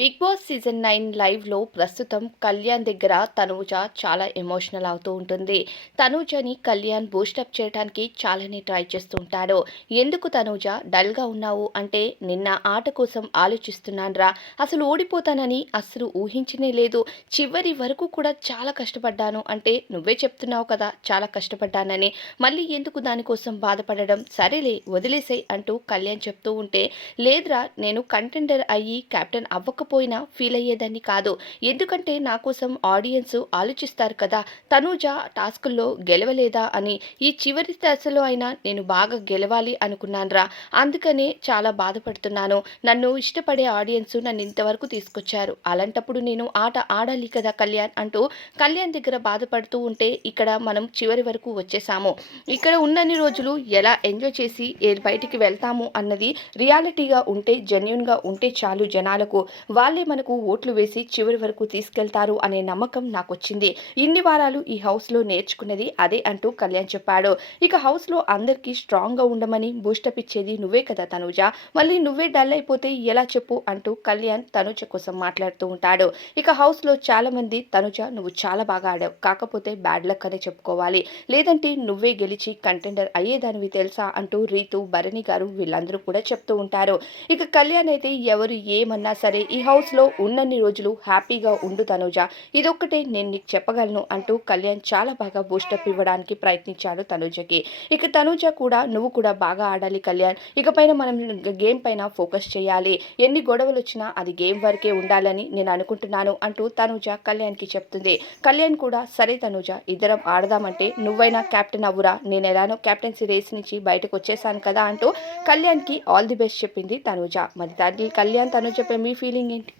Big boss season nine లైవ్లో ప్రస్తుతం కళ్యాణ్ దగ్గర తనూజ చాలా ఎమోషనల్ అవుతూ ఉంటుంది. తనూజని కళ్యాణ్ బూస్టప్ చేయడానికి చాలానే ట్రై చేస్తూ ఉంటాడు. ఎందుకు తనూజ డల్గా ఉన్నావు? అంటే నిన్న ఆట కోసం ఆలోచిస్తున్నాన్రా. అసలు ఓడిపోతానని అస్సలు ఊహించనే లేదు. చివరి వరకు కూడా చాలా కష్టపడ్డాను. అంటే నువ్వే చెప్తున్నావు కదా చాలా కష్టపడ్డానని. మళ్ళీ ఎందుకు దానికోసం బాధపడడం? సరేలే వదిలేసాయి అంటూ కళ్యాణ్ చెప్తూ ఉంటే లేదురా నేను కంటెండర్ అయ్యి కెప్టెన్ అవ్వకపోయినా ఫీల్ అయ్యేదాన్ని కాదు. ఎందుకంటే నా కోసం ఆడియన్స్ ఆలోచిస్తారు కదా తనూజ టాస్కుల్లో గెలవలేదా అని. ఈ చివరి దశలో అయినా నేను బాగా గెలవాలి అనుకున్నానురా. అందుకనే చాలా బాధపడుతున్నాను. నన్ను ఇష్టపడే ఆడియన్స్ నన్ను ఇంతవరకు తీసుకొచ్చారు. అలాంటప్పుడు నేను ఆట ఆడాలి కదా కళ్యాణ్ అంటూ కళ్యాణ్ దగ్గర బాధపడుతూ ఉంటే ఇక్కడ మనం చివరి వరకు వచ్చేసాము. ఇక్కడ ఉన్నన్ని రోజులు ఎలా ఎంజాయ్ చేసి ఏ బయటికి వెళ్తాము అన్నది రియాలిటీగా ఉంటే జెన్యున్గా ఉంటే చాలు జనాలకు. వాళ్ళే మనకు ఓట్లు వేసి చివరి వరకు తీసుకెళ్తారు అనే నమ్మకం నాకు వచ్చింది ఇన్ని వారాలు ఈ హౌస్లో నేర్చుకున్నది అదే అంటూ కళ్యాణ్ చెప్పాడు. ఇక హౌస్లో అందరికీ స్ట్రాంగ్గా ఉండమని బూస్టప్ ఇచ్చేది నువ్వే కదా తనుజ. మళ్ళీ నువ్వే డల్ అయిపోతే ఎలా చెప్పు అంటూ కళ్యాణ్ తనుజ కోసం మాట్లాడుతూ ఉంటాడు. ఇక హౌస్లో చాలా మంది తనుజ నువ్వు చాలా బాగా ఆడావు. కాకపోతే బ్యాడ్ లక్ అనే చెప్పుకోవాలి. లేదంటే నువ్వే గెలిచి కంటెండర్ అయ్యేదానివి తెలుసా? అంటూ రీతు భరణి గారు వీళ్ళందరూ కూడా చెప్తూ ఉంటారు. ఇక కళ్యాణ్ అయితే ఎవరు ఏమన్నా సరే ఈ హౌస్లో ఉన్నన్ని రోజులు హ్యాపీగా ఉండు తనుజ. ఇదొక్కటే నేను నీకు చెప్పగలను అంటూ కళ్యాణ్ చాలా బాగా బూస్టప్ ఇవ్వడానికి ప్రయత్నించాడు తనుజకి. ఇక తనుజ కూడా నువ్వు కూడా బాగా ఆడాలి కళ్యాణ్. ఇకపైన మనం గేమ్ పైన ఫోకస్ చేయాలి. ఎన్ని గొడవలు వచ్చినా అది గేమ్ వరకే ఉండాలని నేను అనుకుంటున్నాను అంటూ తనుజ కళ్యాణ్కి చెప్తుంది. కళ్యాణ్ కూడా సరే తనుజ ఇద్దరం ఆడదామంటే నువ్వైనా కెప్టెన్ అవ్వురా నేను ఎలానో కెప్టెన్సీ రేస్ నుంచి బయటకు వచ్చేసాను కదా అంటూ కళ్యాణ్కి ఆల్ ది బెస్ట్ చెప్పింది తనుజ. మరి తల్లి కళ్యాణ్ తనుజపై మీ ఫీలింగ్ ringing it.